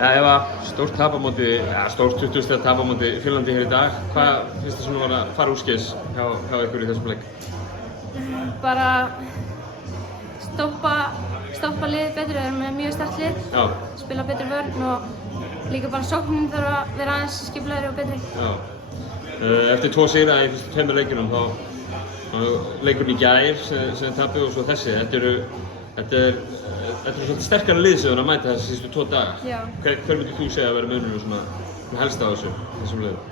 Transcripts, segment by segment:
Ja, Eva, stórt tap á móti, stórt 20 stiga tap á móti Finnlandi hér í dag. Hvað finnst þér svona að fara úrskeiðis hjá ykkur í þessum leik? Bara stoppa liðið betur, við erum með mjög sterkt lið. Já. Spila betri vörn og líka bara sóknin þarf að vera aðeins skipulagri og betri. Já. Eftir 2 sigra í fyrstu 2 leikjunum þá leikurinn í gær sem tapið og svo þessi. Þetta er svolítið sterkara lið sem þú að mæta þessi síðustu 2 daga. Já. Hver myndir þú segja að vera munurinn svona helst á þessum liðum?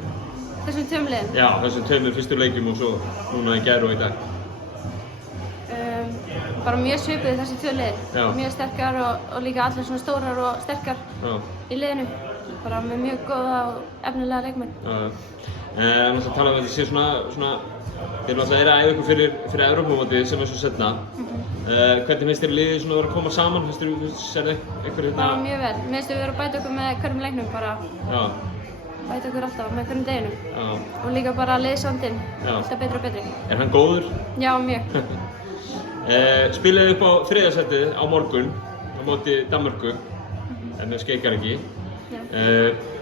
Þessum 2 liðum? Já, þessum 2 fyrstu leikjum og svo núna í gær og í dag. Bara mjög svipuð þessi 2 lið. Já. Mjög sterkar og líka allir svona stórar og sterkar í liðinu. Bara með mjög góða og efnilega leikmenn. Náttúrulega tala um að þetta sé svona þeir náttúrulega að æfa ykkur fyrir Evrópumótið sem er svo seinna. Hvernig finnst þér liðið svona að vera að koma saman? Sérðu ykkur hérna? Bara mjög vel. Mér finnst við vera að bæta okkur með hverjum leiknum bara. Já. Bæta okkur alltaf með hverjum deginum. Já. Og líka bara liðsandinn. Já. Alltaf betri og betri. Er hann góður? Já, mjög. Spilaði upp á 3. sætið á morgun á móti Danmörku en það skeikar ekki.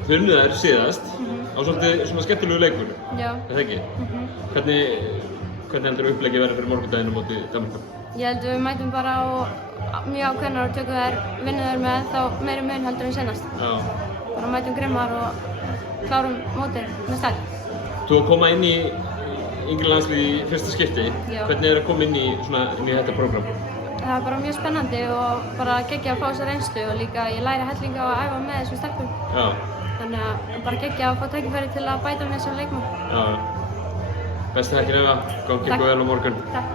Þau unnu þær síðast á svolítið svona skemmtilegu leikur. Já. Er það ekki? Hvernig heldur upplegið verið fyrir morgundaginn á móti Danmörku? Ég held við mætum bara á mjög ákveðnar og tökum þær, vinnum þær með þá meiri mun heldur en senast. Já. Bara mætum grimmar og klárum mótið með stærk. Þú að koma inn í yngri landslið í fyrsta skipti. Já. Hvernig er að koma inn í þetta prógram? Það er bara mjög spennandi og bara geggjað að fá þessa reynslu og líka ég læri hellinga á að æfa með þessum stelpum. Já. Þannig að bara geggjað að fá tækifæri til að bæta með þessum leikmann. Já. Bestu þakkir Eva, gangi ykkur vel á morgun. Takk.